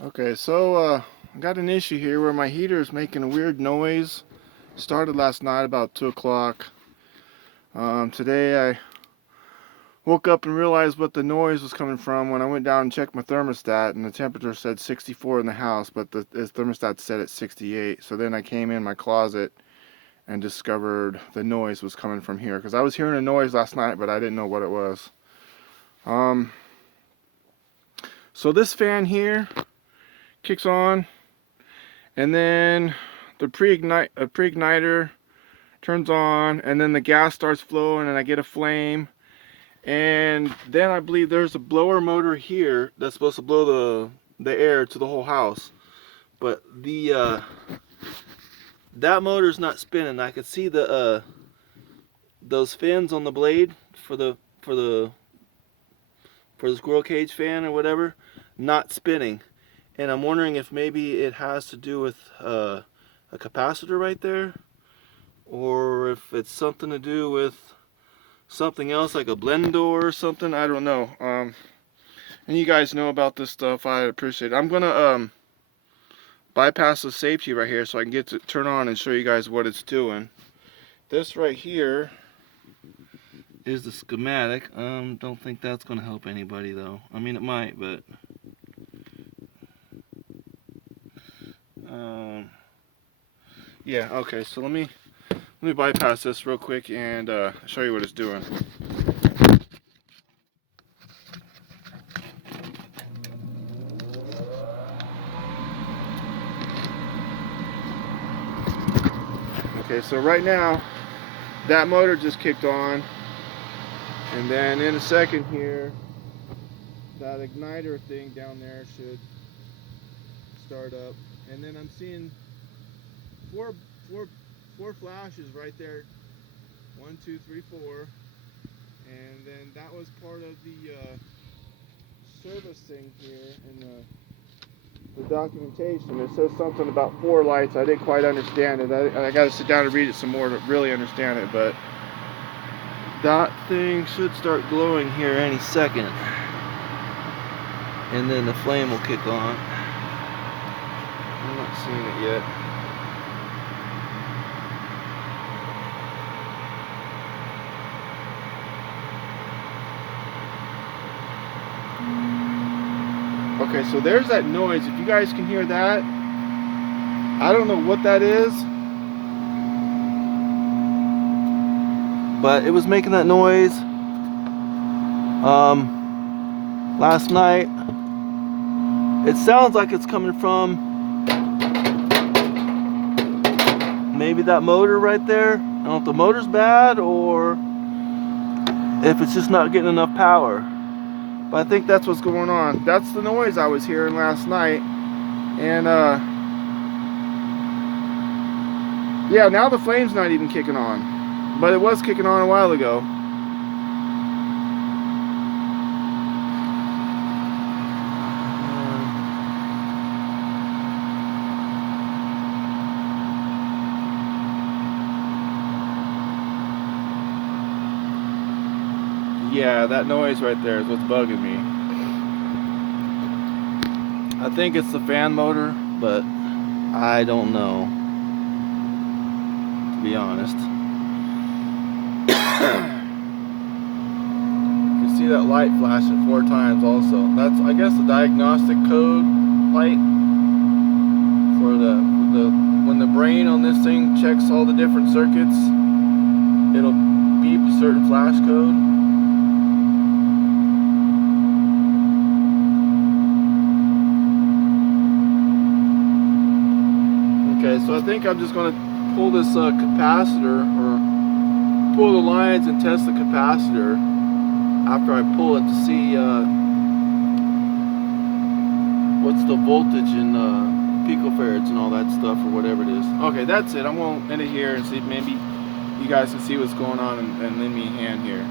Okay, so I got an issue here where my heater is making a weird noise. Started last night about 2 o'clock. Today I woke up and realized what the noise was coming from when I went down and checked my thermostat, and the temperature said 64 in the house, but the thermostat set at 68. So then I came in my closet and discovered the noise was coming from here, because I was hearing a noise last night, but I didn't know what it was. So this fan here kicks on, and then the pre-igniter turns on, and then the gas starts flowing and I get a flame, and then I believe there's a blower motor here that's supposed to blow the air to the whole house, but the that motor's not spinning. I could see the those fins on the blade for the squirrel cage fan or whatever not spinning. And I'm wondering if maybe it has to do with a capacitor right there, or if it's something to do with something else like a blend door or something. I don't know. And you guys know about this stuff. I appreciate it. I'm gonna bypass the safety right here so I can get to turn on and show you guys what it's doing. This right here is the schematic. Don't think that's gonna help anybody though. I mean, it might, but yeah, okay, so let me bypass this real quick and show you what it's doing. Okay, so right now that motor just kicked on, and then in a second here that igniter thing down there should start up, and then I'm seeing four flashes right there. 1, 2, 3, 4, and then that was part of the service thing here in the documentation. It says something about 4 lights. I didn't quite understand it. I got to sit down and read it some more to really understand it, but that thing should start glowing here any second, and then the flame will kick on. I'm not seeing it yet. Okay, so there's that noise. If you guys can hear that, I don't know what that is, but it was making that noise last night. It sounds like it's coming from maybe that motor right there. I don't know if the motor's bad or if it's just not getting enough power. But I think that's what's going on. That's the noise I was hearing last night. And yeah, now the flame's not even kicking on. But it was kicking on a while ago. Yeah, that noise right there is what's bugging me. I think it's the fan motor, but I don't know, to be honest. You can see that light flashing 4 times also. That's, I guess, the diagnostic code light for the when the brain on this thing checks all the different circuits, it'll beep a certain flash code. Okay, so I think I'm just going to pull this capacitor, or pull the lines and test the capacitor after I pull it to see what's the voltage in picofarads and all that stuff, or whatever it is. Okay, that's it. I'm going to end it here and see if maybe you guys can see what's going on and lend me a hand here.